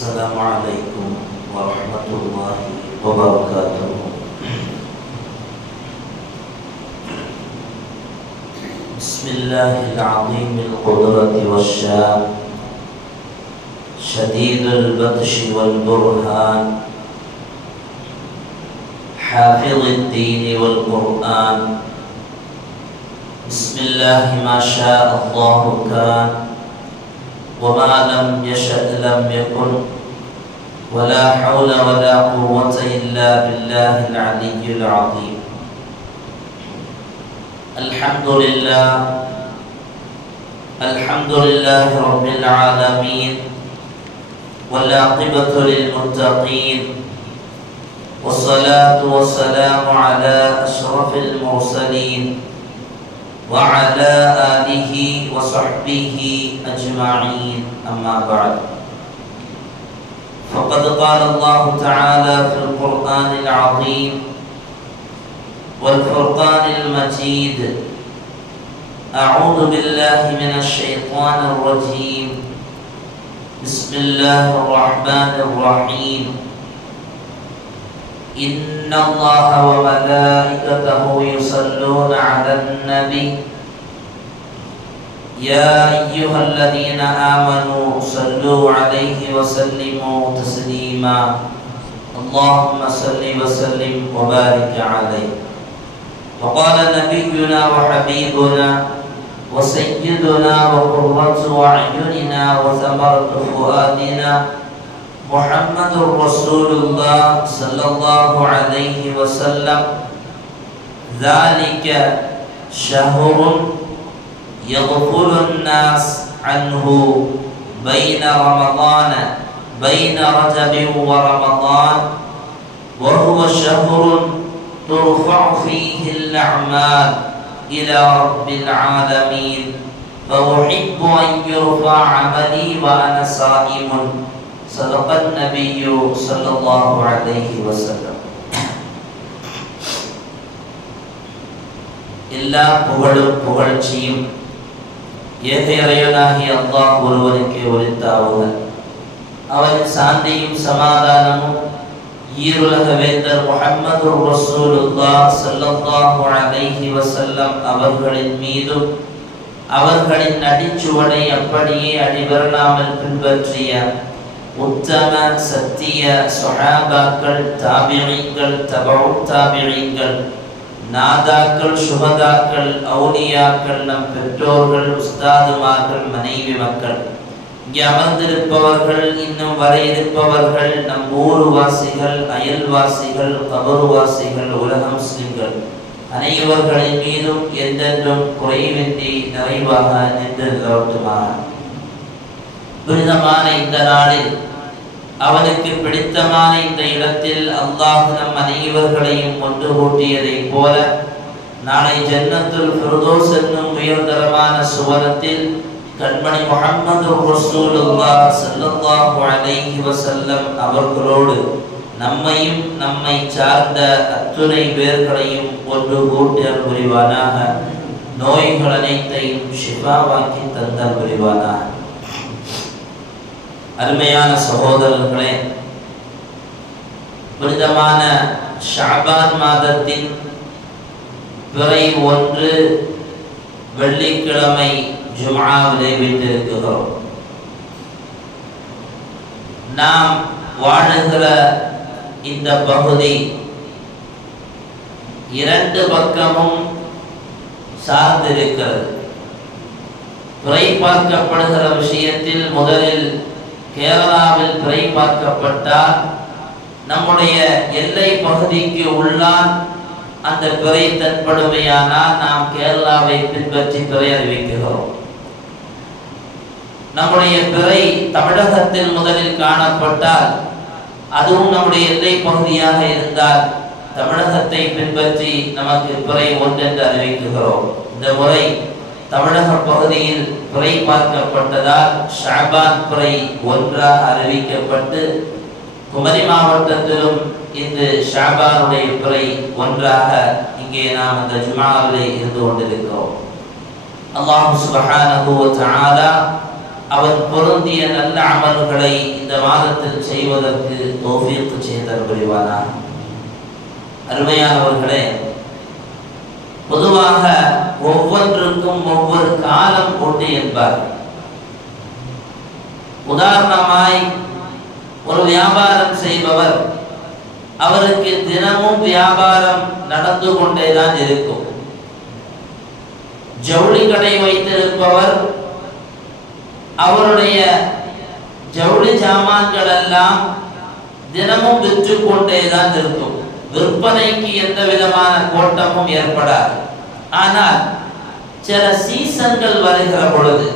السلام عليكم ورحمة الله وبركاته. بسم الله العظيم القدرة والشان، شديد البطش والبرهان، حافظ الدين والقرآن. بسم الله ما شاء الله كان، وما لم يشأ لم يكن، ولا حول ولا قوة إلا بالله العلي العظيم. الحمد لله رب العالمين، والعاقبة للمتقين، والصلاة والسلام على أشرف المرسلين وعلى آله وصحبه أجمعين، أما بعد. فقد قال الله تعالى في القرآن العظيم والفرقان المجيد: أعوذ بالله من الشيطان الرجيم، بسم الله الرحمن الرحيم. إن الله وملائكته يصلون على النبي يا أيها الذين آمنوا صلوا عليه وسلموا تسليما. اللهم صل وسلم وبارك عليه. وقال نبينا وحبيبنا وسيدنا وقرة أعيننا وثمرة فؤادنا محمد رسول الله صلى الله عليه وسلم: ذلك شهر يغفل الناس عنه بين رجب ورمضان، وهو شهر ترفع فيه الأعمال إلى رب العالمين، فأحب أن يرفع عملي وأنا صائم. صدق النبي صلى الله عليه وسلم. எல்லா புகழும் புகழ்ச்சியும் ஏக இறைவனாகிய அல்லாஹ் ஒருவனுக்கே உரித்தாவுக. அவன் சாந்தியும் சமாதானமும் ஈருலக வேந்தர் முஹம்மது ரசூலுல்லாஹ் ஸல்லல்லாஹு அலைஹி வஸல்லம் அவர்களின் மீதும் அவர்களின் அடிச்சுவடை அப்படியே அடிபெறலாமல் பின்பற்றிய உத்தம சத்திய ஸஹாபாக்கள், தாபிஈன்கள், தபஉ தாபிஈன்கள், நாதாக்கள், சுஹதாக்கள், அவுலியாக்கள், நம் பெற்றோர்கள், உஸ்தாதுமார்கள், மனைவி மக்கள், இங்கே அமர்ந்திருப்பவர்கள், இன்னும் வர இருப்பவர்கள், நம் ஊர்வாசிகள், அயல்வாசிகள், கபர்வாசிகள், உலக முஸ்லிம்கள் அனைவர்களின் மீதும் எந்தென்றும் குறைவின்றி நிறைவாக நின்றிருக்கட்டுமாக. புனிதமான இந்த நாளில், அவனுக்கு பிடித்தமான இந்த இடத்தில் அல்லாஹ் நம் அனைவர்களையும் ஒன்று கூட்டியதை போல நாளை ஜன்னத்துல் ஃபிர்தௌஸ் என்னும் உயர்தரமான சுவனத்தில் கண்மணி முஹம்மது ரசூலுல்லாஹ் ஸல்லல்லாஹு அலைஹி வஸல்லம் அவர்களோடு நம்மையும் நம்மை சார்ந்த அத்துணை பேர்களையும் ஒன்று கூட்டி புரிவானாக. நோய்கள் அனைத்தையும் ஷிஃபாவாக்கி தந்தல் புரிவானாக. அருமையான சகோதரர்களே, புனிதமான ஷஅபான் மாதத்தின் பிறை 1 வெள்ளிக்கிழமை ஜும்ஆவிலே வீட்டிருக்கிறோம். நாம் வாழுகிற இந்த பகுதி இரண்டு பக்கமும் சார்ந்திருக்கிறது. பிறை பார்க்கப்படுகிற விஷயத்தில் முதலில் கேரளாவில் பிறை பார்க்கப்பட்டால் நம்முடைய எல்லை பகுதிக்கு உள்ளால் அந்த பிறை தென்படுமையானால் நாம் கேரளாவை பின்பற்றி பிறை அறிவிக்கிறோம். நம்முடைய பிறை தமிழகத்தில் முதலில் காணப்பட்டால் அதுவும் நம்முடைய எல்லை பகுதியாக இருந்தால் தமிழகத்தை பின்பற்றி நமக்கு பிறை 1 என்று அறிவிக்கிறோம். இந்த முறை தமிழக பகுதியில் பிறை பார்க்கப்பட்டதால் ஷஅபான் பிறை 1 அறிவிக்கப்பட்டு குமரி மாவட்டத்திலும் இந்த ஷஅபானுடைய பிறை 1 இங்கே நாம் அந்த ஜும்ஆவிலே இருந்து கொண்டிருக்கிறோம். அல்லாஹ் சுப்ஹானஹு வ தஆலா அவன் பொருந்திய நல்ல அமல்களை இந்த மாதத்தில் செய்வதற்கு தௌஃபீக் செய்தல் புரிவானாக. அருமையானவர்களே, பொதுவாக ஒவ்வொன்றுக்கும் ஒவ்வொரு காலம் உண்டு என்பார். உதாரணமாய் ஒரு வியாபாரம் செய்பவர், அவருக்கு தினமும் வியாபாரம் நடந்து கொண்டேதான் இருக்கும். ஜவுளி கடை வைத்திருப்பவர், அவருடைய ஜவுளி சாமான்கள் எல்லாம் தினமும் விற்று கொண்டேதான் இருக்கும். விற்பனைக்கு எந்த விதமான கோட்டமும் ஏற்படாது. ஆனால் சில சீசன்கள் வருகிற பொழுது,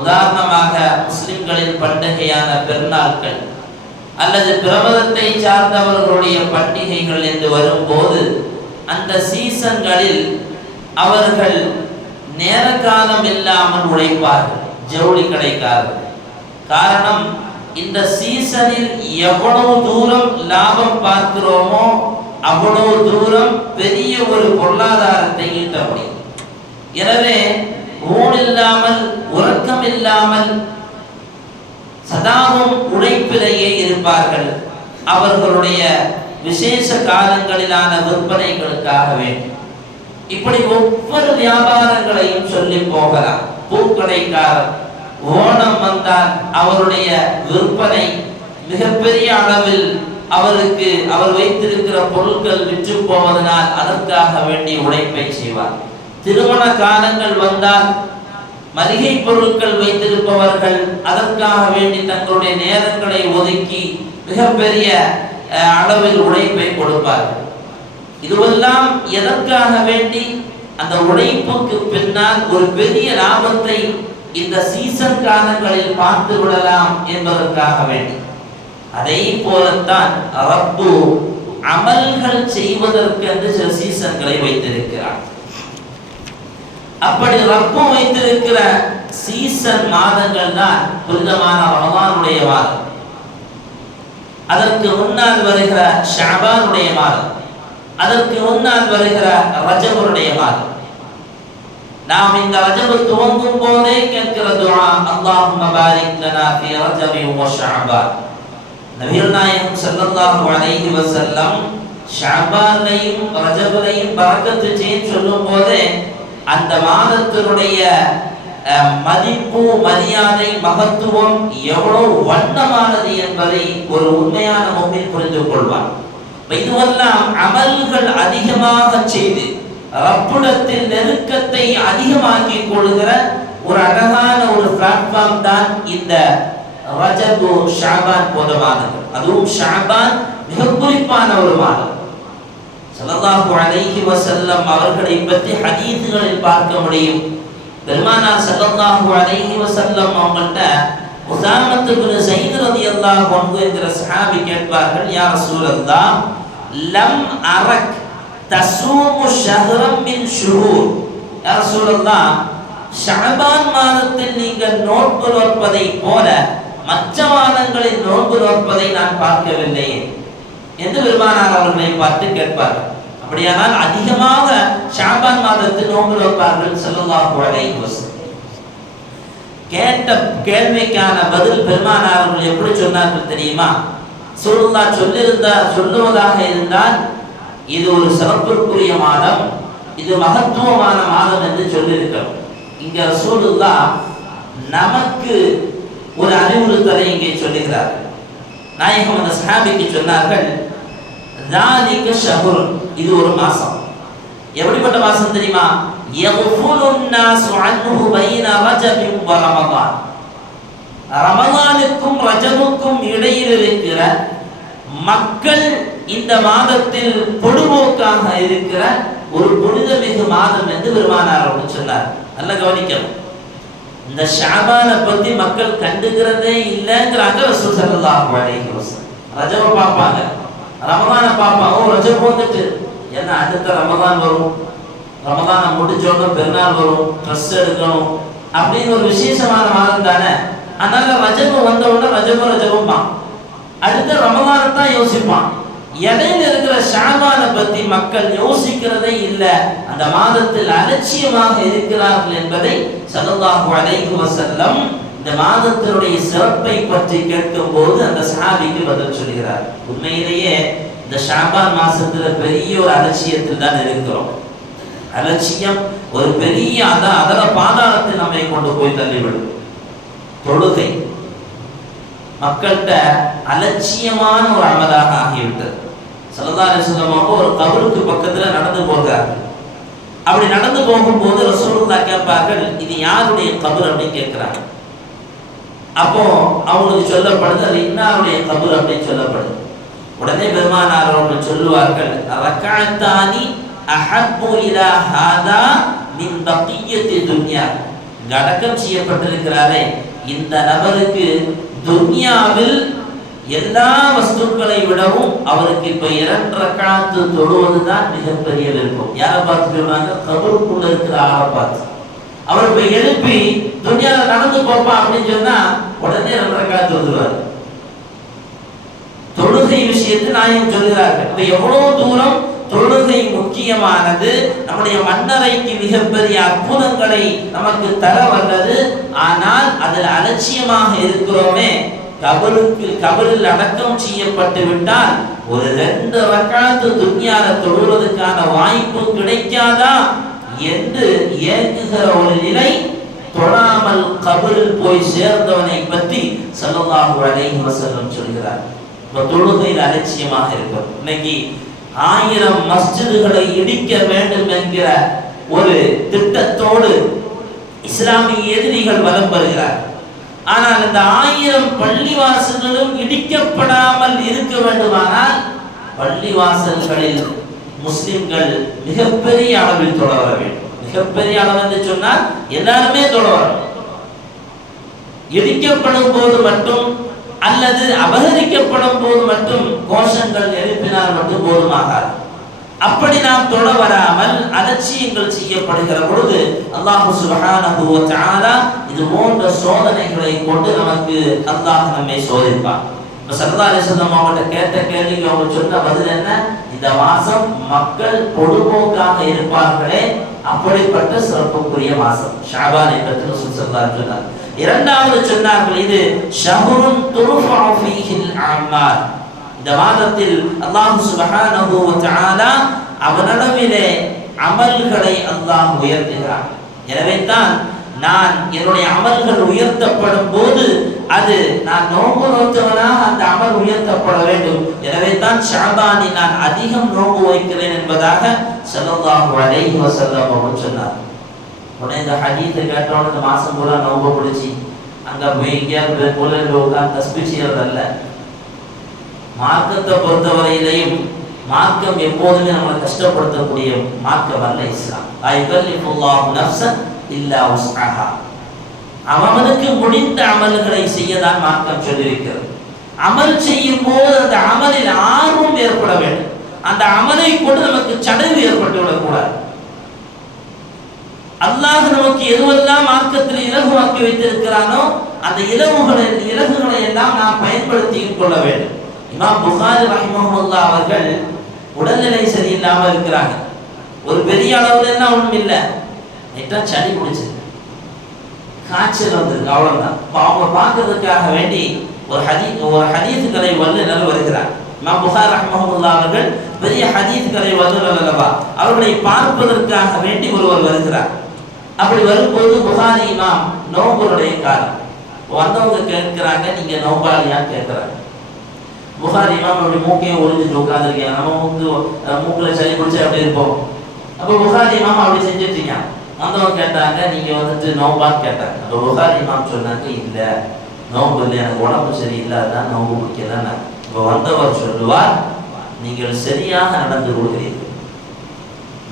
உதாரணமாக முஸ்லிம்களின் பண்டிகையான பெருநாட்கள் அல்லது பிரமதத்தை சார்ந்தவர்களுடைய பண்டிகைகள் என்று வரும்போது, அந்த சீசன்களில் அவர்கள் நேர காலம் இல்லாமல் உழைப்பார்கள் ஜவுளி கடைக்காரர்கள். காரணம், இந்த சீசனில் எவ்வளவு தூரம் லாபம் பார்க்கிறோமோ அவ்வளவு தூரம் பெரிய ஒரு பொருளாதாரத்தை ஈட்ட முடியும். எனவே ஊன் இல்லாமல் உறக்கம் இல்லாமல் சதாவும் உழைப்பிலேயே இருப்பார்கள். அவர்களுடைய விசேஷ காலங்களிலான விற்பனைகளுக்காக வேண்டும். இப்படி ஒவ்வொரு வியாபாரங்களையும் சொல்லி போகலாம். பூக்கடைக்காரர் ஓணம் வந்தால் அவருடைய விற்பனை மிகப்பெரிய அளவில், அவருக்கு அவர் வைத்திருக்கிற பொருட்கள் விற்று போவதனால் அதற்காக வேண்டிய உழைப்பை செய்வார். திருமண காலங்கள் வந்தால் மளிகை பொருட்கள் வைத்திருப்பவர்கள் அதற்காக வேண்டி தங்களுடைய நேரங்களை ஒதுக்கி மிகப்பெரிய அளவில் உழைப்பை கொடுப்பார்கள். இதுவெல்லாம் எதற்காக வேண்டி? அந்த உழைப்புக்கு பின்னால் ஒரு பெரிய லாபத்தை இந்த சீசன் காலங்களில் பார்த்து விடலாம் என்பதற்காக வேண்டி. அதை போலத்தான் ரப்பு அமல்கள் செய்வதற்கு என்று சில சீசன்களை வைத்திருக்கிறார். அப்படி ரப்பு வைத்திருக்கிற சீசன் மாதங்கள் தான் புனிதமான ரமலானுடைய மாதம். அதற்கு முன்னால் வருகிற ஷஅபானுடைய மாதம், அதற்கு முன்னால் வருகிற ரஜபுடைய மாதம். நாம் இந்த ரஜபு துவங்கும் போதே கேட்கிற துஆ, அல்லாஹும்ம பாரிக் லனா ஃபீ ரஜபி வ ஷஅபான். நபிகள் நாயகம் ஸல்லல்லாஹு அலைஹி வஸல்லம் ஷஅபானையும் ரஜபையும் பரக்கத்து செய்ய சொல்லும் போதே அந்த மாதத்தினுடைய மதிப்பு, மரியாதை, மகத்துவம் எவ்வளவு வண்ணமானது என்பதை ஒரு உண்மையான முஃமின் புரிந்து கொள்வார். இதுவெல்லாம் அமல்கள் அதிகமாக செய்து ரப்பிடத்தில் நெருக்கத்தை அதிகமாக்கி கொள்கிற ஒரு அழகான ஒரு பிளாட்ஃபார்ம் தான் இந்த ரஜபு ஷஅபான் போன்ற மாதங்கள். அதுவும் ஷஅபான் மிக குறிப்பான ஒரு மாதம். ஸல்லல்லாஹு அலைஹி வஸல்லம் அவர்களை பற்றி ஹதீஸ்களில் பார்க்க முடியும். பெருமானார் ஸல்லல்லாஹு அலைஹி வஸல்லம் அவங்கள்ட்ட உஸாமத் இப்னு ஸைத் ரலியல்லாஹு அன்ஹு என்கிற சஹாபி கேட்பார்கள், யா ரசூலல்லாஹ், லம் அரக் தஸூமு ஷஹ்ரம் மின் ஷுஹூர். யா ரசூலல்லாஹ், ஷஅபான் மாதத்தில் நீங்கள் நோன்பு நோற்பதை போல மற்ற மாதங்களில் நோன்பு நோற்பதை நான் பார்க்கவில்லை என்று பெருமானார் அவர்களை பார்த்து கேட்பார்கள். அப்படியானால் அதிகமாக ஷஅபான் மாதத்தில் நோன்பு நோற்பார்கள் ஸல்லல்லாஹு அலைஹி வஸல்லம். கேட்ட கேள்விக்கான பதில் பெருமானார் அவர்கள் எப்படி சொன்னார்கள் தெரியுமா? ரசூலுல்லாஹ் சொல்லுவதாக இருந்தால் இது ஒரு சிறப்பிற்குரிய மாதம், இது மகத்துவமான மாதம் என்று சொல்லியிருக்கிறோம். இங்க ரசூலுல்லாஹ் நமக்கு ஒரு அறிவுறுத்தலை இங்கே சொல்லுகிறார். நாயகம் அந்த சஹாபிக்கு சொன்னார்கள், ذَلِكَ شَهْرٌ, இது ஒரு மாசம். எப்படிப்பட்ட மாசம் தெரியுமா? يَغْفُلُ النَّاسُ عَنْهُ بَيْنَ رَجَبٍ وَرَمَضَانٍ. ரமலானுக்கும் ரஜபுக்கும் இடையில் இருக்கிற மக்கள் இந்த மாதத்தில் பொடுபோக்காக இருக்கிற ஒரு புனிதமிகு மாதம் என்று பெருமானார் அவர்கள் சொன்னார். நல்லா கவனிக்கணும். இந்த ஷஅபானை பத்தி மக்கள் கண்டுக்கிறதே இல்லைங்கிறாங்க ரசூல் ஸல்லல்லாஹு அலைஹி வஸல்லம். ரஜப பார்ப்பாங்க, ரமலானை பார்ப்பாங்க. ரஜப் வந்துட்டு ஏன்னா அடுத்த ரமலான் வரும், ரமலானை முடிச்சோட பெருநாள் வரும், ட்ரெஸ் எடுக்கணும் அப்படின்னு ஒரு விசேஷமான மாதம் தானே. அதனால ரஜபு வந்த உடனே ரஜபும் அடுத்த ரமலானை தான் யோசிப்பான். இடையில இருக்கிற ஷஅபானை பத்தி மக்கள் யோசிக்கிறதே இல்லை. அந்த மாதத்தில் அலட்சியமாக இருக்கிறார்கள் என்பதை ஸல்லல்லாஹு அலைஹி வஸல்லம் இந்த மாதத்தினுடைய சிறப்பை பற்றி கேட்கும் போது அந்த சஹாபிக்கு பதில் சொல்கிறார். உண்மையிலேயே இந்த ஷாபான் மாசத்துல பெரிய ஒரு அலட்சியத்தில் தான் இருக்கிறோம். அலட்சியம் ஒரு பெரிய அதர பாதாளத்தை நம்மை கொண்டு போய் தள்ளிவிடும். தொழுகை மக்கள்கிட்ட அலட்சியமான ஒரு அமலாக ஆகிவிட்டது. ஸல்லல்லாஹு அலைஹி வஸல்லம் ஒரு கபருக்கு பக்கத்துல நடந்து போகிறார்கள். அப்படி நடந்து போகும்போது ரசூலுல்லாஹ் கேட்பார்கள், இது யாருடைய கபர் அப்படின்னு கேட்கிறாங்க. அப்போ அவங்களுக்கு சொல்லப்படுது அது இன்னாருடைய கபர் அப்படின்னு சொல்லப்படுது. உடனே பெருமானார் அவர்கள் சொல்லுவார்கள், ரக்அத்தானி அஹப்பு இலா ஹாதா மின் பக்கியத்தி துன்யா. அடக்கம் செய்யப்பட்டிருக்கிறாரே இந்த நபருக்கு துன்யாவில் எல்லா வஸ்துக்களை விடவும் அவருக்கு இப்ப 2 ரக்அத் தொழுவதுதான் மிகப்பெரிய விருப்பம். யாரை பார்த்து சொல்றாங்க? கபருக்குள்ள இருக்கிற ஆளை பார்த்து. அவர் இப்ப எழுப்பி துன்யால நடந்து போப்பா அப்படின்னு சொன்னா உடனே 2 ரக்அத் தொழுவார். தொழுகை விஷயத்தை நாயகம் சொல்கிறார்கள். இப்ப எவ்வளவு தூரம் தொழுகை முக்கியமானது, நம்முடைய மன்னரைக்கு மிகப்பெரிய அற்புதங்களை நமக்கு தர வல்லது. ஆனால் அதில் அலட்சியமாக இருக்கிறோமே. கபரில் அடக்கம் செய்யப்பட்டு விட்டால் ஒரு 2 ரக்அத் துன்யால தொழுவதற்கான வாய்ப்பு கிடைக்காதா என்று ஏங்குகிற ஒரு நிலை தொழாமல் கபரில் போய் சேர்ந்தவனை பற்றி ஸல்லல்லாஹு அலைஹி வஸல்லம் சொல்கிறார். தொழுகையில் அலட்சியமாக இருக்கும். இன்னைக்கு 1000 மஸ்ஜிதுகளை இடிக்க வேண்டும் என்கிற ஒரு திட்டத்தோடு இஸ்லாமிய எதிரிகள் வலம் வருகிறார். ஆனால் இந்த 1000 பள்ளிவாசல்களும் இடிக்கப்படாமல் இருக்க வேண்டுமானால் பள்ளிவாசல்களில் முஸ்லிம்கள் மிகப்பெரிய அளவில் தொழ வர வேண்டும். மிகப்பெரிய அளவு என்று சொன்னால் எல்லாருமே தொழ வரும். இடிக்கப்படும் போது மட்டும் அல்லது அபகரிக்கப்படும் போது மட்டும் கோஷங்கள் எழுப்பினால் மட்டும் போதுமாகாது. அப்படி நாம் தொழ வராமல் அலட்சியங்கள் செய்யப்படுகிற பொழுது அல்லாஹ் சுப்ஹானஹு வ தஆலா இது போன்ற சோதனைகளை கொண்டு நமக்கு அல்லாஹ் நம்மை சோதிப்பான். ஸல்லல்லாஹு அலைஹி வஸல்லம் அவங்கள்ட்ட கேட்ட கேள்விக்கு அவங்க சொன்ன பதில் என்ன? இந்த மாசம் மக்கள் பொதுபோக்காக இருப்பார்களே அப்படிப்பட்ட சிறப்புக்குரிய மாசம் ஷாபானை பற்றி ரசூல் ஸல்லல்லாஹு அலைஹி வஸல்லம் இரண்டாவது சொன்னார்கள், இது ஷஹ்ருன் துர்ஃபஉ ஃபீஹில் அமால். இந்த மாதத்தில் அல்லாஹ் சுப்ஹானஹு வ தஆலா அவனளவிலே அமல்களை அல்லாஹ் உயர்த்துகிறான். எனவே தான் நான் என்னுடைய அமல்கள் உயர்த்தப்படும் போது அது நான் நோன்பு நோற்றவனாக அந்த அமல் உயர்த்தப்பட வேண்டும். எனவே தான் ஷாபானில் நான் அதிகம் நோன்பு வைக்கிறேன் என்பதாக ஸல்லல்லாஹு அலைஹி வஸல்லம் அவர்கள் சொன்னார். உடனே இந்த ஹதீஸை கேட்டோன்னு இந்த மாசம் பூரா நோன்பு பிடிச்சி அங்க போய் எங்கேயாவது உட்கார்ந்து தஸ்பீஹ் செய்யறதல்ல. மார்க்கத்தை பொறுத்தவரையிலையும் மார்க்கம் எப்போதுமே நம்மளை கஷ்டப்படுத்தக்கூடிய மார்க்கம் அல்ல இஸ்லாம். லா யுகல்லிஃபுல்லாஹு நஃப்ஸன் இல்லா உஸ்அஹா. அவனுக்கு முடிந்த அமல்களை செய்யதான் மார்க்கம் சொல்லியிருக்கிறது. அமல் செய்யும் போது அந்த அமலில் ஆர்வம் ஏற்பட வேண்டும். அந்த அமலை கொண்டு நமக்கு சடங்கு ஏற்பட்டு விடக்கூடாது. அல்லாஹ் நமக்கு எதுவெல்லாம் மார்க்கத்தில் இலகுவாக்கி வைத்திருக்கிறானோ அந்த இலகுகளை எல்லாம் நாம் பயன்படுத்தி கொள்ள வேண்டும். இமாம் புகாரி ரஹிமஹுல்லாஹ் அவர்கள் உடல்நிலை சரியில்லாமல் இருக்கிறாங்க. ஒரு பெரிய அளவுல எல்லாம் ஒன்றும் இல்லை, லைட்டா சளி பிடிச்சது, காய்ச்சல் வந்திருக்கு, அவ்வளவுதான். அவங்க பார்க்கறதுக்காக வேண்டி ஒரு ஹதீஸ்களை வல்லுநர் வருகிறார். இமாம் புகாரி ரஹிமஹுல்லாஹ் அவர்கள் பெரிய ஹதீஸ்களை வல்லுநர் அல்லவா, அவர்களை பார்ப்பதற்காக வேண்டி ஒருவர் வருகிறார். அப்படி வரும்போது புகாரி இமாம் நோம்புடைய காலம் வந்தவங்க கேட்கிறாங்க, நீங்க நோம்பாளியான்னு கேட்கிறாங்க. புகாரி இமாம் அப்படி மூக்கையை ஒளிஞ்சிட்டு உட்காந்துருக்கீங்க, நம்ம மூக்கில் சளி பிடிச்சி அப்படி இருப்போம். அப்போ புகாரி இமாம் அப்படி செஞ்சுட்டீங்க. வந்தவங்க கேட்டாங்க, நீங்க வந்துட்டு நோம்பான்னு கேட்டாங்க. அப்போ புகாரி இமாம் சொன்னாங்க, இல்லை நோம்பு இல்லை, எனக்கு உடம்பு சரியில்லை, அதான் நோம்பு பிடிக்கலன்னு. இப்போ வந்தவர் சொல்லுவார், நீங்கள் சரியாக நடந்து கொள்கிறீர்கள்.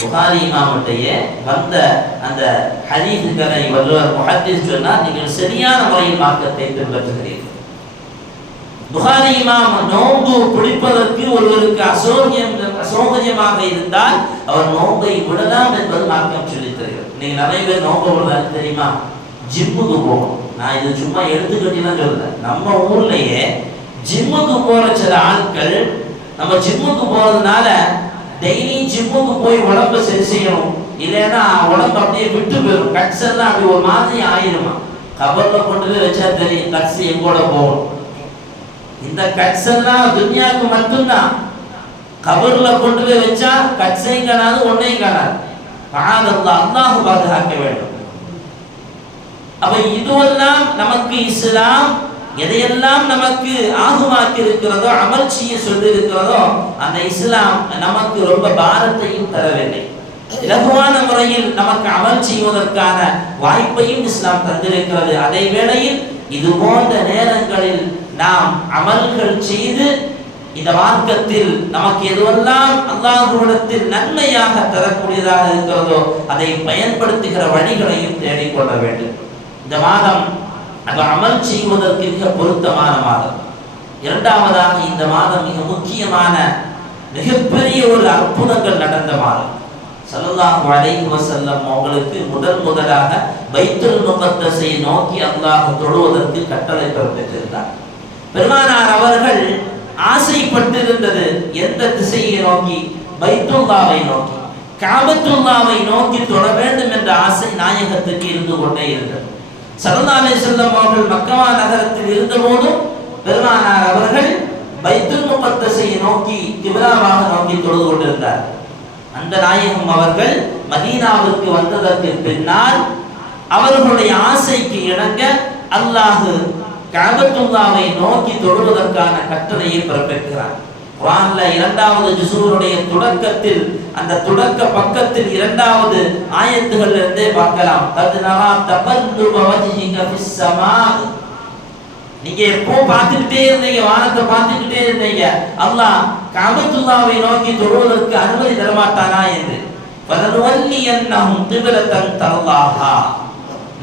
புகாரி இமாமுடைய வந்த அந்த ஹதீஸ்களை வல்லுவர் முஹத்திஸ் சொன்னார், நீங்கள் சரியான முறையில் மார்க்கத்தை பின்பற்றுகிறீர்கள். புகாரி இமாம் நோன்பு பிடிப்பதற்கு ஒருவருக்கு அசௌகரியமாக இருந்தால் அவர் நோன்பை விடலாம் என்பது மார்க்கம் சொல்லித் தருகிறது. நீங்க நிறைய பேர் நோன்பு விடுறாங்க தெரியுமா? ஜிம்முக்கு போகணும். நான் இது சும்மா எடுத்துக்கிட்டீங்கன்னா சொல்லல, நம்ம ஊர்லயே ஜிம்முக்கு போற சில ஆட்கள், நம்ம ஜிம்முக்கு போறதுனால டெய்லி ஜிம்முக்கு போய் உடம்பை சரி செய்யணும், இல்லைன்னா உடம்பு அப்படியே விட்டு போயிடும், கட்ஸ் எல்லாம் அப்படி ஒரு மாதிரி ஆயிடுமா. கபர்ல கொண்டு போய் வச்சா தெரியும் கட்ஸ் எங்கோட போகும். இந்த கட்ஸ் எல்லாம் துன்யாவுக்கு மட்டும்தான். கபர்ல கொண்டு போய் வச்சா கட்ஸையும் காணாது ஒன்னையும் காணாது. அல்லாஹ் பாதுகாக்க வேண்டும். அப்ப இதுவெல்லாம் நமக்கு இஸ்லாம் எதையெல்லாம் நமக்கு ஆகுமாக்கி இருக்கிறதோ, அமல் செய்ய சொல்லி இருக்கிறதோ, அந்த இஸ்லாம் நமக்கு ரொம்ப பாரத்தையும் தரவில்லை. இலகுவான முறையில் நமக்கு அமல் செய்வதற்கான வாய்ப்பையும் இஸ்லாம் தந்திருக்கிறது. அதே வேளையில் இது போன்ற நேரங்களில் நாம் அமல்கள் செய்து இந்த மார்க்கத்தில் நமக்கு எதுவெல்லாம் அல்லாஹ்விடத்தில் நன்மையாக தரக்கூடியதாக இருக்கிறதோ அதை பயன்படுத்துகிற வழிகளையும் தேடிக்கொள்ள வேண்டும். இந்த மாதம் அந்த அமல் செய்வதற்கு மிக பொருத்தமான மாதம். இரண்டாவதாக இந்த மாதம் மிக முக்கியமான மிகப்பெரிய ஒரு அற்புதங்கள் நடந்த மாதம். ஸல்லல்லாஹு அலைஹி வஸல்லம் அவங்களுக்கு முதலாக பைத்துல் முகத்தஸை நோக்கி அல்லாஹ் தொழுவதற்கு கட்டளை பிறப்பித்திருந்தார். பெருமானார் அவர்கள் ஆசைப்பட்டிருந்தது எந்த திசையை நோக்கி? பைத்துல்லாவை நோக்கி, கஅபத்துல்லாவை நோக்கி தொழ வேண்டும் என்ற ஆசை நாயகத்துக்கு இருந்து கொண்டே இருந்தது. ஸல்லல்லாஹு அலைஹி வஸல்லம் அவர்கள் மக்கா நகரத்தில் இருந்தபோதும் பெருமானார் அவர்கள் பைத்துல் முகத்தஸை நோக்கி கிப்லாவாக நோக்கி தொழுது கொண்டிருந்தார். அந்த நாயகம் அவர்கள் மதீனாவுக்கு வந்ததற்கு பின்னால் அவர்களுடைய ஆசைக்கு இணங்க அல்லாஹ் கஅபத்துல்லாவை நோக்கி தொழுவதற்கான கட்டளையை பிறப்பிக்கிறார். குர்ஆன்ல இரண்டாவது ஜுஸூருடைய தொடக்கத்தில், அந்த தொடக்க பக்கத்தில் இரண்டாவது ஆயத்துகளில் இருந்தே பார்க்கலாம். தத்னரா தபல்லுப வஜ்ஹிக ஃபிஸ் ஸமா. நீங்க எப்போ பார்த்துக்கிட்டே இருந்தீங்க, வானத்தை பார்த்துக்கிட்டே இருந்தீங்க, அல்லாஹ் கஅபத்துல்லாவை நோக்கி தொழுவதற்கு அனுமதி தரமாட்டானா என்று. ஃபலனுவல்லியன்னஹும் கிப்லத்தன் தர்லாஹா.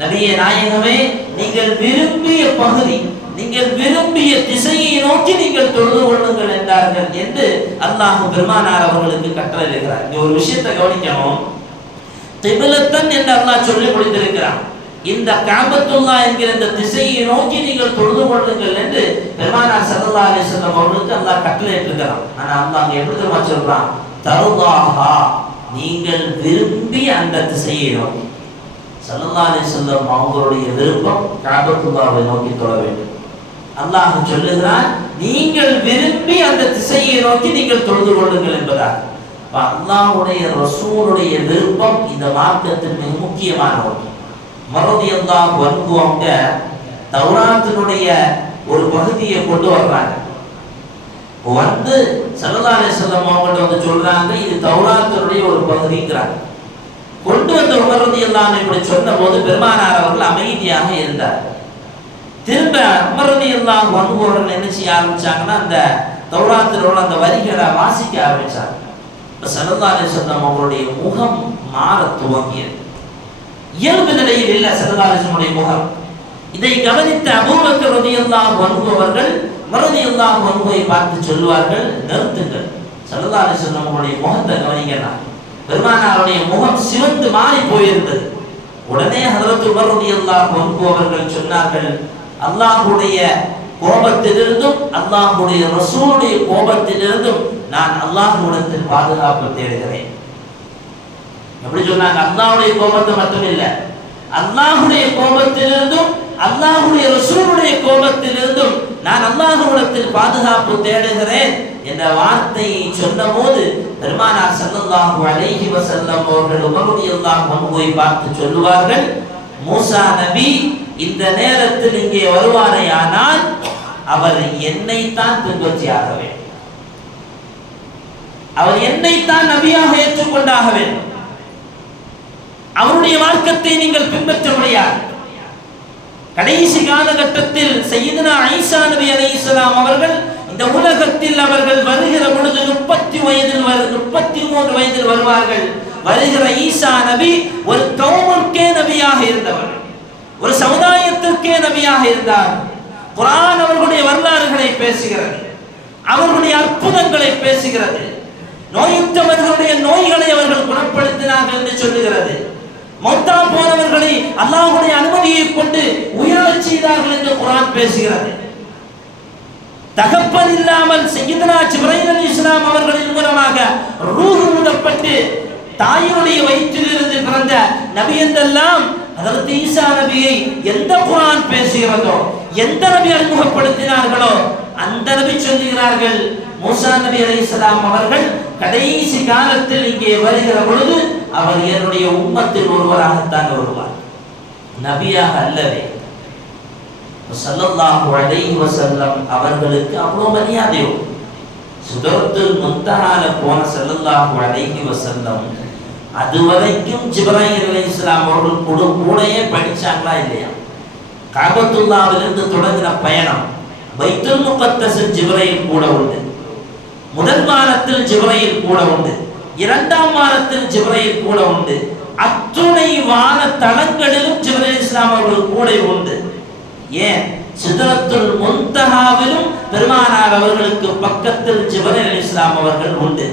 நபியே நாயகமே, நீங்கள் விரும்பிய பகுதி, நீங்கள் விரும்பிய திசையை நோக்கி நீங்கள் தொழுது கொள்ளுங்கள் என்றார்கள் என்று அல்லாஹ் பெருமானார் அவர்களுக்கு கட்டளையிடுகிறார். இங்க ஒரு விஷயத்தை கவனிக்கணும். கிப்லத்தன் என்று அல்லாஹ் சொல்லி கொடுத்திருக்கிறார். இந்த கஅபத்துல்லா என்கிற இந்த திசையை நோக்கி நீங்கள் தொழுது கொள்ளுங்கள் என்று பெருமானார் ஸல்லல்லாஹு அலைஹி வஸல்லம் அவர்களுக்கு அல்லாஹ் கட்டளையிட்டிருக்கிறார். ஆனா அல்லாஹ் அங்க எப்படி தெரியுமா சொல்றான்? தர்லாஹா, நீங்கள் விரும்பிய அந்த திசையை நோக்கி. ஸல்லல்லாஹு அலைஹி வஸல்லம் அவங்களுடைய விருப்பம் கஅபத்துல்லாவை நோக்கி தொழ வேண்டும். அல்லாஹ் சொல்லுகிறான், நீங்கள் விரும்பி அந்த திசையை நோக்கி நீங்கள் தொழுது கொள்ளுங்கள் என்பதாக. அல்லாஹ்வுடைய ரசூலுடைய விருப்பம் இந்த மார்க்கத்தின் மிக முக்கியமான ஒன்று. ரலியல்லாஹு அன்ஹு அவங்க தௌராத்தினுடைய ஒரு பகுதியை கொண்டு வர்றாங்க. வந்து ஸல்லல்லாஹு அலைஹி வஸல்லம் அவங்க வந்து சொல்றாங்க, இது தௌராத்தினுடைய ஒரு பகுதிங்கிறாங்க. கொண்டு வந்த உமர் ரலியல்லாஹு அன்ஹு இப்படி சொன்னபோது பெருமானார் அவர்கள் அமைதியாக இருந்தார். திரும்ப உமர் ரலியல்லாஹு அன்ஹு அவர்கள் என்ன செய்ய ஆரம்பிச்சாங்கன்னா, அந்த தௌராத்தினோட அந்த வரிகளை வாசிக்க ஆரம்பிச்சாங்க. ஸல்லல்லாஹு அலைஹி வஸல்லம் அவங்களுடைய முகம் மாற துவங்கியது. இயல்பு நிலையில் இல்லை ஸல்லல்லாஹு அலைஹி வஸல்லம் முகம். இதை கவனித்த அபூபக்கர் ரலியல்லாஹு அன்ஹு அவர்கள் உமர் ரலியல்லாஹு அன்ஹுவை பார்த்து சொல்வார்கள், நிறுத்துங்கள், ஸல்லல்லாஹு அலைஹி வஸல்லம் அவங்களுடைய முகத்தை கவனிக்கலாம். பெருமானாருடைய முகம் சிவந்து மாறி போயிருந்தது. உடனே ஹஜ்ரத் உமர் ரலியல்லாஹு அன்ஹு அவர்கள் சொன்னார்கள், அல்லாஹ்வுடைய கோபத்திலிருந்தும் அல்லாஹ்வுடைய ரசூலுடைய கோபத்திலிருந்தும் நான் அல்லாஹ்விடத்தில் பாதுகாப்பு தேடுகிறேன். எப்படி சொன்னாங்க? அல்லாஹ்வுடைய கோபத்தை மட்டும் இல்ல, அல்லாஹ்வுடைய கோபத்திலிருந்தும் அல்லாஹ்வுடைய ரசூலுடைய கோபத்திலிருந்தும் நான் அல்லாஹ்விடத்தில் பாதுகாப்பு தேடுகிறேன் என்ற வார்த்தையை சொன்னபோது பெருமானார் ஸல்லல்லாஹு அலைஹி வஸல்லம் அவர்கள் உமர் ரலியல்லாஹு அன்ஹுவை பார்த்து சொல்லுவார்கள், மூசா நபி இந்த நேரத்தில் இங்கே வருவாரேயானால் அவர் என்னைத்தான் பின்பற்றியாக வேண்டும், அவர் என்னைத்தான் நபியாக ஏற்றுக்கொண்டாக வேண்டும், அவருடைய மார்க்கத்தை நீங்கள் பின்பற்ற முடியாது. கடைசி காலகட்டத்தில் சையதுனா ஈசா நபி அலைஹிஸ்ஸலாம் அவர்கள் இந்த உலகத்தில் அவர்கள் வருகிற பொழுது 33 வயதில் வருவார்கள். வருகிற ஈசா நபி ஒரு கௌமுக்கே நபியாக இருந்தவர், ஒரு சமுதாயத்திற்கே நபியாக இருந்தார். குர்ஆன் அவர்களுடைய வரலாறுகளை பேசுகிறது, அவர்களுடைய அற்புதங்களை பேசுகிறது, நோயுற்றவர்களுடைய நோய்களை அவர்கள் குணப்படுத்தினார்கள் என்று சொல்லுகிறது, மௌத்தா போனவர்களை அல்லாஹ்வுடைய அனுமதியை கொண்டு உயிரச் செய்தார்கள் என்று குர்ஆன் பேசுகிறது. தகப்பன் இல்லாமல் சையதுனா ஜிப்ரீல் அலைஹிஸ்ஸலாம் அவர்களின் மூலமாக ரூஹ் ஊதப்பட்டு தாயினுடைய வயிற்றிலிருந்து பிறந்த நபி என்றெல்லாம் ஹஜ்ரத் ஈசா நபியை எந்த குர்ஆன் குர்ஆன் பேசுகிறதோ, எந்த நபி அறிமுகப்படுத்தினார்களோ அந்த நபி சொல்லுகிறார்கள், மூசா நபி அலைஹிஸ்ஸலாம் அவர்கள் கடைசி காலத்தில் இங்கே வருகிற பொழுது அவர் என்னுடைய உம்மத்தில் ஒருவராகத்தான் வருவார், நபியாக அல்லவே. ஸல்லல்லாஹு அலைஹி வஸல்லம் அவர்களுக்கு அவ்வளவு மரியாதையோ. சிதறத்துல் முன்தஹால போன ஸல்லல்லாஹு அலைஹி வஸல்லம் அதுவரைக்கும் ஜிப்ராயில் அலைஹிஸ்ஸலாம் அவர்கள் கூடயே படிச்சாங்களா இல்லையா? கஅபத்துல்லாஹ்விலிருந்து தொடங்கின பயணம், பைத்துல் முகத்தஸில் ஜிப்ராயில் கூட உண்டு, முதல் வாரத்தில் ஜிப்ராயில் கூட உண்டு, இரண்டாம் வாரத்தில் ஜிப்ராயில் கூட உண்டு, அத்துணை வான தலங்களிலும் ஜிப்ராயில் அலைஹிஸ்ஸலாம் அவர்கள் கூட உண்டு. ஏன் சிதறத்துல் முன்தஹாவிலும் பெருமானார் அவர்களுக்கு பக்கத்தில் ஜிப்ராயில் அலைஹிஸ்ஸலாம் அவர்கள் உண்டு.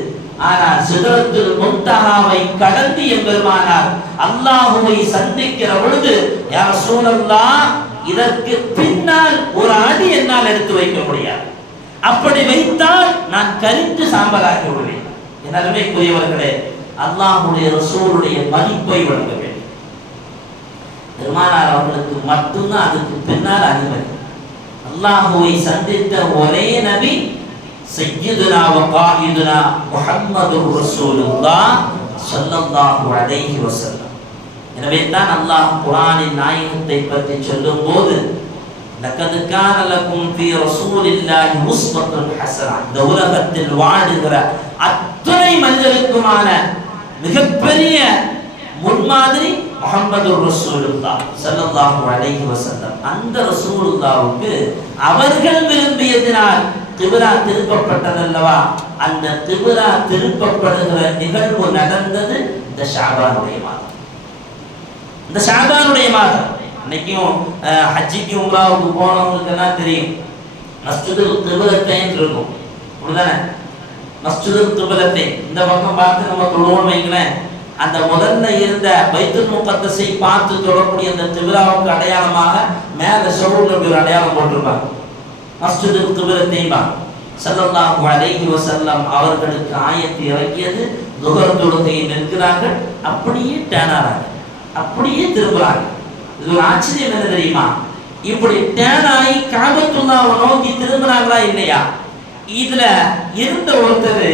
ஆனால் சிதறத்துல் முன்தஹாவை கடந்து பெருமானார் அல்லாஹ்வை சந்திக்கிற பொழுது, யா ரசூலல்லாஹ், இதற்கு பின்னால் ஒரு அடி என்னால் எடுத்து வைக்க முடியாது, அப்படி வைத்தால் நான் கரித்து சாம்பலாகி விடுவேன். என் அருமைக்குரியவர்களே, அல்லாஹ்வுடைய ரசூலுடைய மதிப்பை வழங்க வேண்டும். பெருமானார் அவர்களுக்கு மட்டும்தான் அதுக்கு பின்னால் அனுமதி. அல்லாஹ்வை சந்தித்த ஒரே நபி சய்யிதுனா வ காயிதுனா முஹம்மதுர் ரசூலுல்லாஹ் ஸல்லல்லாஹு அலைஹி வஸல்லம். எனவே தான் அல்லாஹ் குர்ஆனின் நாயகத்தை பற்றி சொல்லும்போது, லக்கத் கான லகும் ஃபீ ரசூலில்லாஹி உஸ்வத்துன் ஹஸனா, இந்த உலகத்தில் வாழுகிற அத்தனை மனிதருக்குமான மிகப்பெரிய முன்மாதிரி முஹம்மதுர் ரசூலுல்லாஹ் ஸல்லல்லாஹு அலைஹி வஸல்லம். அந்த ரசூலுல்லாஹ்வுக்கு அவர்கள் விரும்பியதினால் கிப்லா திருப்பப்பட்டதல்லவா, அந்த கிப்லா திருப்பப்படுகிற நிகழ்வு நடந்தது இந்த ஷாபானுடைய மாதம். இந்த ஷாபானுடைய மாதம் இன்னைக்கும் ஹஜ்ஜிக்கு உம்ராவுக்கு போனவங்களுக்கு எல்லாம் தெரியும், மஸ்ஜிதுல் கிப்லத்தைன் இருக்கும், அப்படிதானே? மஸ்ஜிதுல் கிப்லத்தைன் இந்த பக்கம் பார்த்து நம்ம தொழுவோம் வைங்களேன், அந்த முதல்ல இருந்த பைத்துல் முகத்தஸை பார்த்து தொழக்கூடிய அந்த கிப்லாவுக்கு அடையாளமாக மேல ஷவுர்ல ஒரு அடையாளம் போட்டிருப்பாங்க, மஸ்ஜிதுல் கிப்லத்தைன். ஸல்லல்லாஹு அலைஹி வஸல்லம் அவர்களுக்கு ஆயத்து இறங்கியது, துஹர் தொழுகையில் நிற்கிறார்கள், அப்படியே டேனாராங்க, அப்படியே திரும்புறாங்க. இது ஒரு ஆச்சரியம் என்ன தெரியுமா? இப்படி டேனாய் கஅபத்துல்லாஹ்வை நோக்கி திரும்புறாங்களா இல்லையா? இதுல இருந்த ஒருத்தர்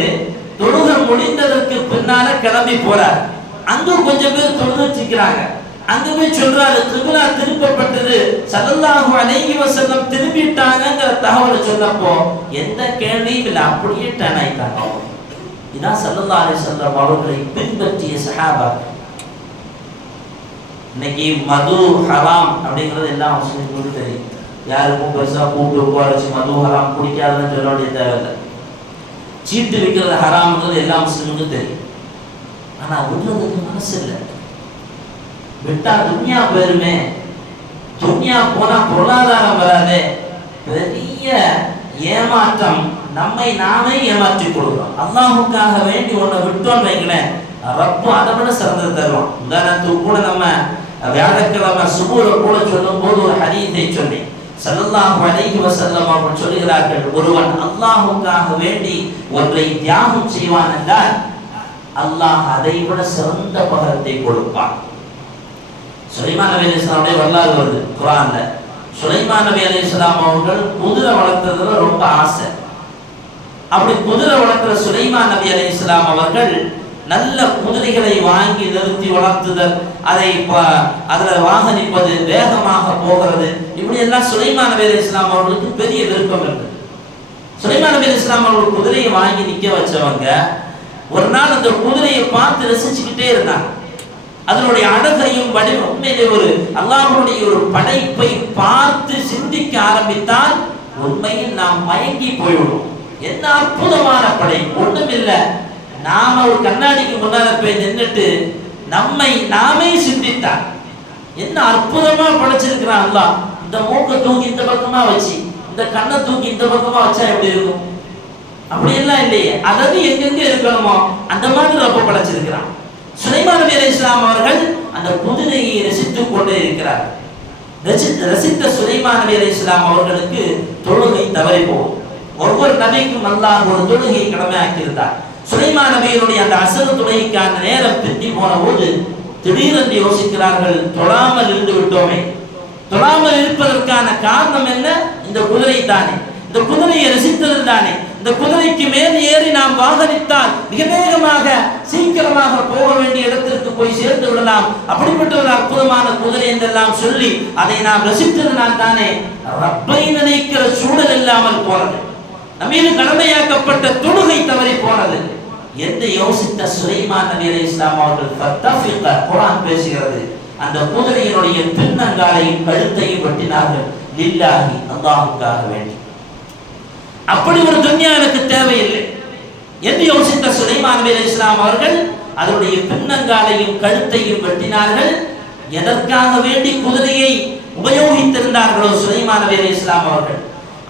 தொழுகை முடிந்ததற்கு பின்னால கிளம்பி போறார், அங்க கொஞ்சம் பேர் தொழுது வச்சுக்கிறாங்க, அங்க போய் சொல்றாரு கிப்லா திருப்பப்பட்டது, ஸல்லல்லாஹு அலைஹி வஸல்லம் திரும்பிட்டாங்கங்கிற தகவலை சொல்லப்போ எந்த கேள்வியும் இல்லை, அப்படியே டர்ன் ஆயிட்டாங்க. இதான் ஸல்லல்லாஹு அலைஹி வஸல்லம் அவர்களை பின்பற்றிய சஹாபா. இன்னைக்கு மது ஹராம் அப்படிங்கிறது எல்லாம் முஸ்லிம்களுக்கு தெரியும், யாருக்கும் பெருசா கூப்பிட்டு உட்கார வச்சு மது ஹராம் குடிக்காதுன்னு சொல்ல வேண்டிய தேவையில்லை. சீட்டு விற்கிறது ஹராம்ங்கிறது எல்லா முஸ்லிம்களுக்கும் தெரியும். ஆனா உள்ளதுக்கு மனசு இல்லை, விட்டா துன்யா போயிருமே, துன்யா போனா பொருளாதாரம் வராதே, பெரிய ஏமாற்றம், நம்மை நாமே ஏமாற்றிக் கொள்கிறோம். அல்லாஹுக்காக வேண்டி ஒன்றை விட்டோன்னு வைங்களேன், ரப்பு அதை விட சிறந்தது தருவான். உதாரணத்துக்கு கூட நம்ம வியாழக்கிழமை சுபூர கூட சொல்லும் போது ஒரு ஹதீஸை சொன்னேன். ஸல்லல்லாஹு அலைஹி வஸல்லம் அவர்கள் சொல்கிறார்கள், ஒருவன் அல்லாஹுக்காக வேண்டி ஒன்றை தியாகம் செய்வான் என்றால் அல்லாஹ் அதை விட சிறந்த பகரத்தை கொடுப்பான். சுலைமான் நபி அலைஹிஸ்ஸலாமுடைய வரலாறு வருது குர்ஆன்ல. சுலைமான் நபி அலைஹிஸ்ஸலாம் அவர்கள் குதிரை வளர்த்ததுல ரொம்ப ஆசை. அப்படி குதிரை வளர்க்கிற சுலைமான் நபி அலைஹிஸ்ஸலாம் அவர்கள் நல்ல குதிரைகளை வாங்கி நிறுத்தி வளர்த்துதல், அதை அதில் வாகனிப்பது, வேகமாக போகிறது, இப்படி எல்லாம் சுலைமான் நபி அலைஹிஸ்ஸலாம் அவர்களுக்கு பெரிய விருப்பம் இருந்தது. சுலைமான் நபி அலைஹிஸ்ஸலாம் அவர்கள் குதிரையை வாங்கி நிற்க வச்சவங்க ஒரு நாள் அந்த குதிரையை பார்த்து ரசிச்சுக்கிட்டே இருந்தாங்க. அதனுடைய அழகையும் வடிவம், உண்மையிலே ஒரு அல்லாஹ்வுடைய ஒரு படைப்பை பார்த்து சிந்திக்க ஆரம்பித்தால் உண்மையில் நாம் மயங்கி போய்விடும். என்ன அற்புதமான படைப்பு! ஒன்றும் இல்லை, நாம ஒரு கண்ணாடிக்கு முன்னால போய் நின்றுட்டு நம்மை நாமே சிந்தித்தார், என்ன அற்புதமா படைச்சிருக்கிறான் அல்லாஹ். இந்த மூக்கை தூக்கி இந்த பக்கமா வச்சு, இந்த கண்ணை தூக்கி இந்த பக்கமா வச்சா எப்படி இருக்கும்? அப்படி எல்லாம் இல்லையே, அதாவது எங்கெங்க இருக்கணுமோ அந்த மாதிரி ரொம்ப படைச்சிருக்கிறான். சுலைமான் நபி அலைஹிஸ்ஸலாம் அவர்கள் அந்த குதிரையை ரசித்துக் கொண்டே இருக்கிறார். ரசித்த சுலைமான் நபி அலைஹிஸ்ஸலாம் அவர்களுக்கு தொழுகை தவறி போகும். ஒவ்வொரு நபிக்கும் அல்லாஹ் ஒரு தொழுகையை கடமையாக்கி இருந்தார். சுலைமான் நபியினுடைய அந்த அசர் தொழுகைக்கான நேரம் பிந்தி போன போது திடீரென்று யோசிக்கிறார்கள், தொழாமல் இருந்து விட்டோமே, தொழாமல் இருப்பதற்கான காரணம் என்ன? இந்த குதிரை தானே, இந்த குதிரையை ரசித்தது தானே. இந்த குதிரைக்கு மேல் ஏறி நாம் வாகனித்தால் மிக வேகமாக சீக்கிரமாக போக வேண்டிய இடத்திற்கு போய் சேர்ந்து விடலாம். அப்படிப்பட்ட ஒரு அற்புதமான குதிரை என்றெல்லாம் சொல்லி அதை நாம் ரசித்ததனால் தானே ரப்பை நினைக்கிற சூழல் இல்லாமல் போனது, நம்மீது கடமையாக்கப்பட்ட தொழுகை தவறி போனது என்று யோசித்த சுலைமான் நபி அலைஹிஸ்ஸலாம் அவர்கள் ஃபத்தஃபிக, குர்ஆன் பேசுகிறது, அந்த குதிரையினுடைய பின்னங்காலையும் கழுத்தையும் வெட்டினார்கள். லில்லாஹி, அல்லாஹ்வுக்காக வேண்டி. அப்படி ஒரு துன்யா எனக்கு தேவையில்லை என்று யோசித்த சுலைமான் நபி அலைஹிஸ்ஸலாம் அவர்கள் அதனுடைய பின்னங்காலையும் கழுத்தையும் வெட்டினார்கள். எதற்காக வேண்டி குதிரையை உபயோகித்திருந்தார்களோ சுலைமான் நபி அலைஹிஸ்ஸலாம் அவர்கள்,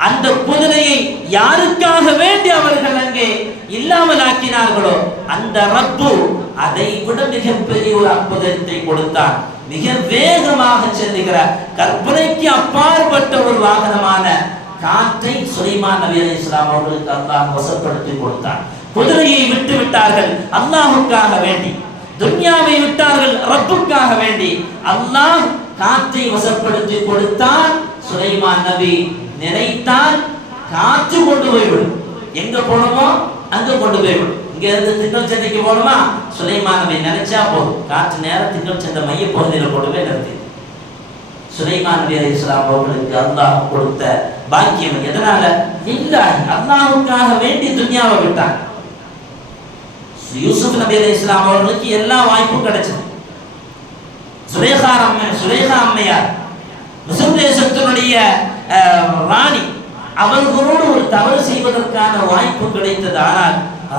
அந்த குதிரையை யாருக்காக வேண்டி அவர்கள் அங்கே இல்லாமல் ஆக்கினார்களோ அந்த ரப்பு அதை விட மிகப்பெரிய ஒரு அற்புதத்தை கொடுத்தான். மிக வேகமாக செல்லுகிற கற்பனைக்கு அப்பாற்பட்ட ஒரு வாகனமான காற்றை சுலைமான் நபி அலைஹிஸ்ஸலாம் அவர்களுக்கு அல்லாஹ் வசப்படுத்தி கொடுத்தான். குதிரையை விட்டு விட்டார்கள் அல்லாஹ்வுக்காக வேண்டி, துன்யாவை விட்டார்கள் ரப்புக்காக வேண்டி. அல்லாஹ் காற்றை வசப்படுத்தி கொடுத்தான். சுலைமான் நபி நினைத்தால் காற்று கொண்டு போய்விடும், எங்க போனோமோ அங்க கொண்டு போய்விடும். இங்க இருந்து திங்கள் சந்தைக்கு போனோமா, சுலைமான் நபி நினைச்சா போதும், காற்று நேரம் திங்கள் சந்தை மைய பகுதியில் கொண்டு போய் நிறுத்தி. சுலைமான் நபி அலைஹிஸ்ஸலாம் அவர்களுக்கு அல்லாஹ் கொடுத்த பாக்கியம் எதனால? லில்லாஹி, அல்லாஹ்வுக்காக வேண்டி துன்யாவை விட்டாங்க. யூசுப் நபி அலைஹிஸ்ஸலாம் அவர்களுக்கு எல்லா வாய்ப்பும் கிடைச்சது. சுலேகா அம்மையார், மிஸ்ர் தேசத்தினுடைய ராணி, அவர்களோடு ஒரு தவறு செய்வதற்கான வாய்ப்பு கிடைத்தது. ஆனால்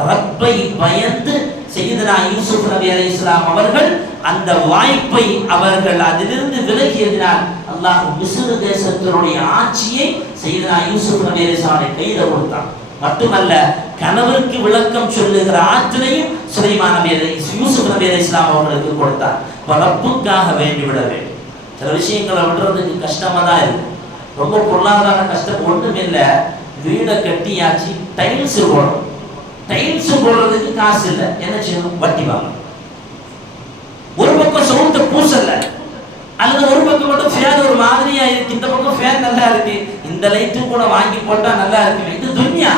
ரப்பை பயந்து சையதுனா யூசுப் நபி அலைஹிஸ்ஸலாம் அவர்கள் அந்த வாய்ப்பை அவர்கள் அதிலிருந்து விலகியதினால் அல்லாஹ் மிஸ்ர் தேசத்தினுடைய ஆட்சியை சையதுனா யூசுப் நபி அலைஹிஸ்ஸலாம் கையில கொடுத்தான். மட்டுமல்ல, கனவுக்கு விளக்கம் சொல்லுகிற ஆற்றலையும் சுலைமான் நபி யூசுப் நபி அலைஹிஸ்ஸலாம் அவர்களுக்கு கொடுத்தார். ரப்புக்காக வேண்டி விட வேண்டும். சில விஷயங்களை விடுறதுக்கு கஷ்டமா தான் இருக்கு. ரொம்ப பொருளாதார கஷ்டம் ஒன்றும் இல்லை. வீடை கட்டியாச்சு, டைல்ஸ் போடணும், டைல்ஸ் போடுறதுக்கு காசு இல்லை, என்ன செய்யணும்? வட்டி வாங்கணும். ஒரு பக்கம் சவுத்த பூசல்ல, அல்லது ஒரு பக்கம் மட்டும் ஃபேன் ஒரு மாதிரியா இருக்கு, இந்த பக்கம் ஃபேன் நல்லா இருக்கு, இந்த லைட்டும் கூட வாங்கி போட்டா நல்லா இருக்கு, இது துன்யா,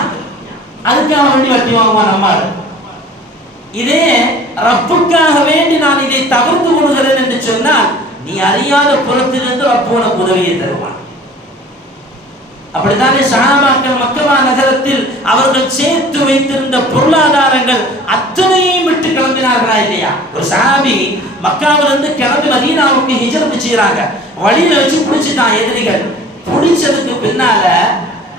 அதுக்காக வேண்டி வட்டி வாங்குவான் நம்மால். இதே ரப்புக்காக வேண்டி நான் இதை தவிர்த்து கொள்கிறேன் என்று சொன்னால் நீ அறியாத புறத்திலிருந்து ரப்பு உனக்கு உதவியை தருவான். அப்படித்தானே சஹாபாக்கள் மக்கா நகரத்தில் அவர்கள் சேர்த்து வைத்திருந்த பொருளாதாரங்கள் அத்தனையும் விட்டு கிளம்பினார்களா இல்லையா? ஒரு சஹாபி மக்காவிலிருந்து கிளம்பி மதீனாவுக்கு ஹிஜ்ரத் செய்றாங்க. வழியில வச்சு பிடிச்சிட்டான் எதிரிகள். பிடிச்சதுக்கு பின்னால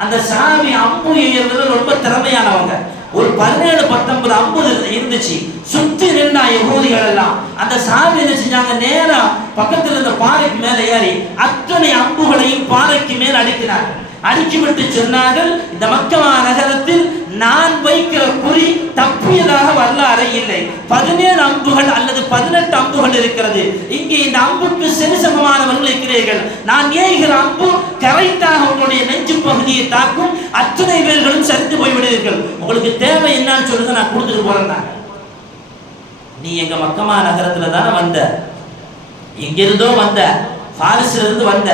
அந்த சஹாபி அம்பு எய்யறதுல ரொம்ப திறமையானவங்க. ஒரு 17-19 அம்பு இருந்துச்சு. சுத்தி நின்றா யகூதிகள் எல்லாம். அந்த சஹாபி என்ன செஞ்சாங்க? நேரா பக்கத்துல இருந்த பாறைக்கு மேல ஏறி அத்தனை அம்புகளையும் பாறைக்கு மேல் அடிக்கினார்கள். அடிக்கிவிட்டு சொன்னார்கள், இந்த மக்கா நகரத்தில் நான் வைக்கிற குறி தப்பியதாக வரலாறு இல்லை. 17 அம்புகள் அல்லது 18 அம்புகள் இருக்கிறது. இங்கே இந்த அம்புக்கு சரிசமமானவர்கள் இருக்கிறீர்கள். நான் ஏய்கிற அம்பு கரெக்டாக உங்களுடைய நெஞ்சு பகுதியை தாக்கும். அத்தனை பேர்களும் சரிந்து போய்விடுவீர்கள். உங்களுக்கு தேவை என்னன்னு சொல்லுங்க, நான் கொடுத்துட்டு போறேன். நீ எங்க மக்கா நகரத்துல தானே வந்த, எங்கிருந்தோ வந்த, பாரிஸ்ல இருந்து வந்த,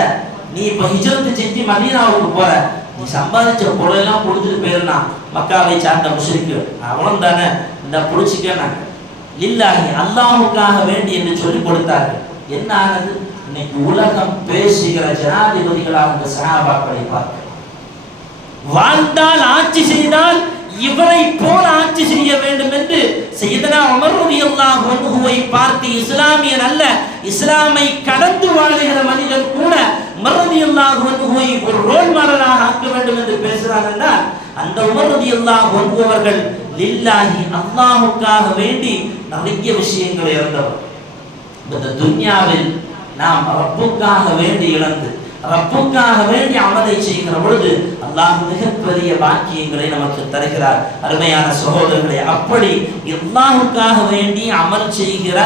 நீ இப்ப ஹிஜ்ரத் செஞ்சு மதீனாவுக்கு போற, நீ சம்பாதிச்ச பொருளெல்லாம் கொடுத்துட்டு போயிருந்தா மக்காவை சார்ந்த முஸ்லிக்கு அவனும் தானே, இந்த புடிச்சிக்க லில்லாஹி, அல்லாஹ்வுக்காக வேண்டி என்று சொல்லி கொடுத்தார்கள். என்ன ஆனது? இன்னைக்கு உலகம் பேசுகிற ஜனாதிபதிகளாக இந்த சஹாபாக்களை பார்க்க, வாழ்ந்தால் ஆட்சி செய்தால் இவரை போல ஆட்சி செய்ய வேண்டும் என்று சையதுனா உமர் ரலியல்லாஹு அன்ஹுவை பார்த்து இஸ்லாமியன் அல்ல, இஸ்லாமை கடந்து வாழுகிற மனிதன் கூட உமர் ரலியல்லாஹு அன்ஹுவை ஒரு ரோல் மாடலாக ஆக்க வேண்டும் என்று பேசுறான் என்றால், அந்த உமர் ரலியல்லாஹு அன்ஹு அவர்கள் லில்லாஹி, அல்லாஹ்வுக்காக வேண்டி நிறைய விஷயங்களை இழந்தவர். இந்த துன்யாவில் நாம் ரப்புக்காக வேண்டி இழந்து ரப்புக்காக வேண்டி அமலை செய்கிற பொழுது அல்லாஹ் மிகப்பெரிய பாக்கியங்களை நமக்கு தருகிறார். அருமையான சகோதரர்களே, அப்படி அல்லாஹ்வுக்காக வேண்டி அமல் செய்கிற,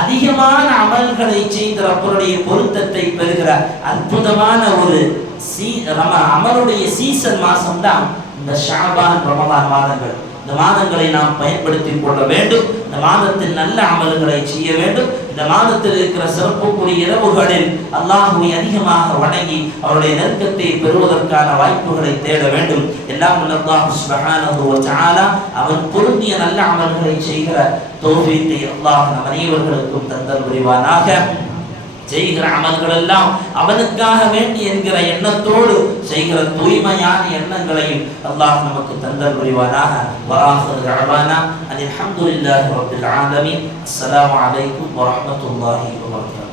அதிகமான அமல்களை செய்த ரப்பருடைய பொருத்தத்தை பெறுகிற அற்புதமான ஒரு அமலுடைய சீசன் மாசம் தான் இந்த ஷாபான் ரமலான் மாதங்கள். இந்த இந்த மாதங்களை நாம் பயன்படுத்திக் கொள்ள வேண்டும். இந்த மாதத்தில் நல்ல அமல்களை செய்ய வேண்டும். இந்த மாதத்தில் இருக்கிற சிறப்புக்குரிய இரவுகளில் அல்லாஹ்வை அதிகமாக வணங்கி அவருடைய நெருக்கத்தை பெறுவதற்கான வாய்ப்புகளை தேட வேண்டும். எல்லாம் அல்லாஹ் சுப்ஹானஹு வ தஆலா அவன் பொருந்திய நல்ல அமல்களை செய்கிற தௌஃபீக்கை அல்லாஹ் நம் அனைவர்களுக்கும் தந்தல் புரிவானாக. செய்கிற அமல்கள் எல்லாம் அவனுக்காக வேண்டி என்கிற எண்ணத்தோடு செய்கிற தூய்மையான எண்ணங்களையும் அல்லாஹ் நமக்கு தந்தல் புரிவானாக. வஆஹிரு தஅவானா அல்ஹம்துலில்லாஹி ரப்பில் ஆலமீன். அஸ்ஸலாமு அலைக்கும் வரஹ்மத்துல்லாஹி வபரகாத்துஹு.